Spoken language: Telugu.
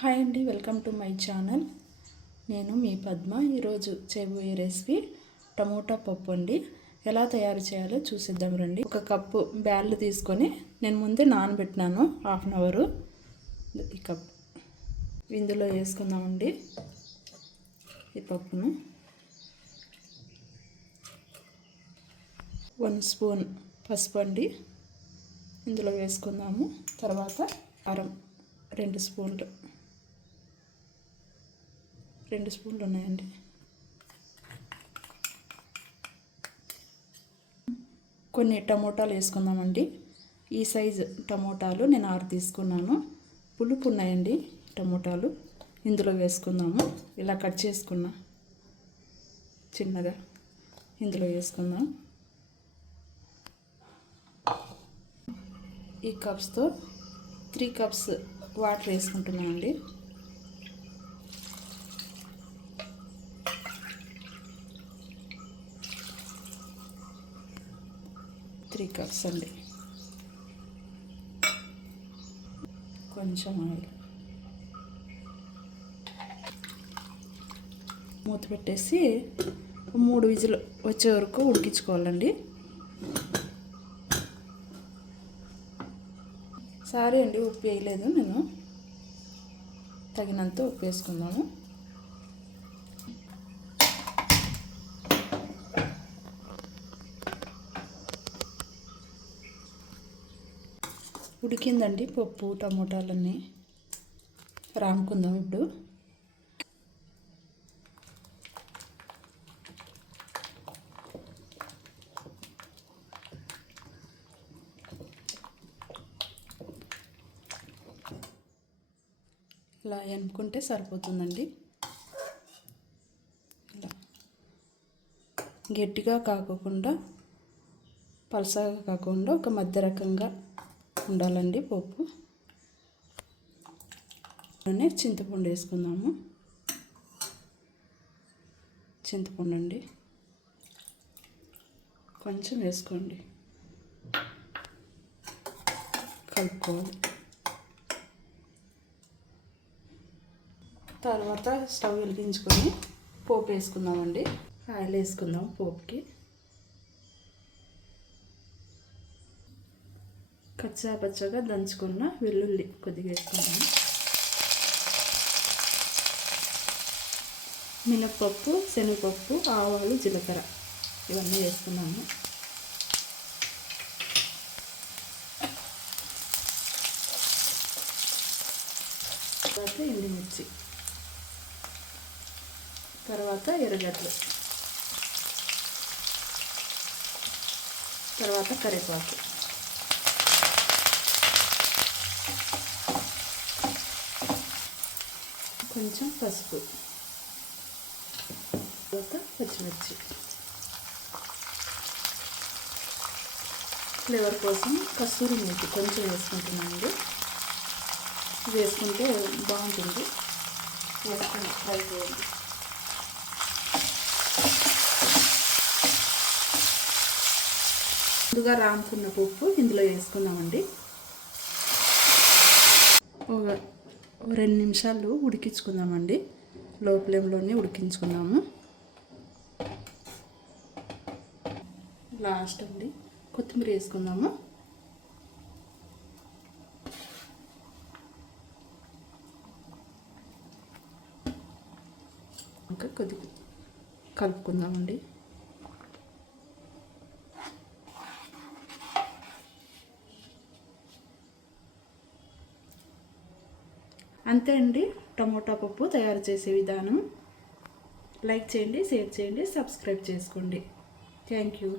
హాయ్ అండి, వెల్కమ్ టు మై ఛానల్. నేను మీ పద్మ. ఈరోజు చేయబోయే రెసిపీ టమోటా పప్పు అండి. ఎలా తయారు చేయాలో చూసిద్దాం రండి. ఒక కప్పు బ్యాళ్ళు తీసుకొని నేను ముందే నానబెట్టినాను హాఫ్ అన్ అవరు. ఈ కప్పు ఇందులో వేసుకుందామండి ఈ పప్పును. 1 స్పూన్ పసుపు అండి ఇందులో వేసుకుందాము. తర్వాత కారం 2 స్పూన్లు ఉన్నాయండి. కొన్ని టమోటాలు వేసుకుందామండి. ఈ సైజు టమోటాలు నేను 6 తీసుకున్నాను. పులుపు ఉన్నాయండి టమోటాలు. ఇందులో వేసుకుందాము. ఇలా కట్ చేసుకున్నా చిన్నగా ఇందులో వేసుకుందాం. ఈ కప్స్తో 3 కప్స్ వాటర్ వేసుకుంటున్నామండి. 3 కప్స్ అండి. కొంచెం ఆయిల్, మూత పెట్టేసి 3 విజిల్ వచ్చే వరకు ఉడికించుకోవాలండి. సారీ అండి, ఉప్పు వేయలేదు నేను. తగినంత ఉప్పు వేసుకుందాము. ఉడికిందండి పప్పు, టమోటాలన్నీ. రాముకుందాం ఇప్పుడు. ఇలా ఎనుకుంటే సరిపోతుందండి. ఇలా గట్టిగా కాకుండా పలసగా కాకుండా ఒక మధ్య రకంగా ఉండాలండి పప్పు. చింతపండు వేసుకుందాము. చింతపండు అండి కొంచెం వేసుకోండి. కలుపుకోవాలి. తర్వాత స్టవ్ వెలిగించుకొని పోపు వేసుకుందామండి. ఆయిల్ వేసుకుందాం పోపుకి. కచ్చా పచ్చగా దంచుకున్న వెల్లుల్లి కొద్దిగా వేసుకుందాం. మినప్పప్పు, శనగపప్పు, ఆవాలు, జీలకర్ర ఇవన్నీ వేసుకున్నాము. తర్వాత ఎండుమిర్చి, తర్వాత ఎర్రగడ్డలు, తర్వాత కరివేపాకు, కొంచెం పసుపు, తర్వాత పచ్చిమిర్చి. ఫ్లేవర్ కోసం కస్తూరి మేతి కొంచెం వేసుకుంటున్నానండి. వేసుకుంటే బాగుంటుంది. వేసుకుని ఫ్రై చేయండి. ముందుగా రాముకున్న పప్పు ఇందులో వేసుకుందామండి. ఒక 2 నిమిషాలు ఉడికించుకుందామండి. లో ఫ్లేమ్లోనే ఉడికించుకుందాము. లాస్ట్ అండి కొత్తిమీర వేసుకుందాము. ఇంకా కొద్దిగా కలుపుకుందామండి. అంతే అండి టమోటా పప్పు తయారు చేసే విధానం. లైక్ చేయండి, షేర్ చేయండి, సబ్స్క్రైబ్ చేసుకోండి. Thank you.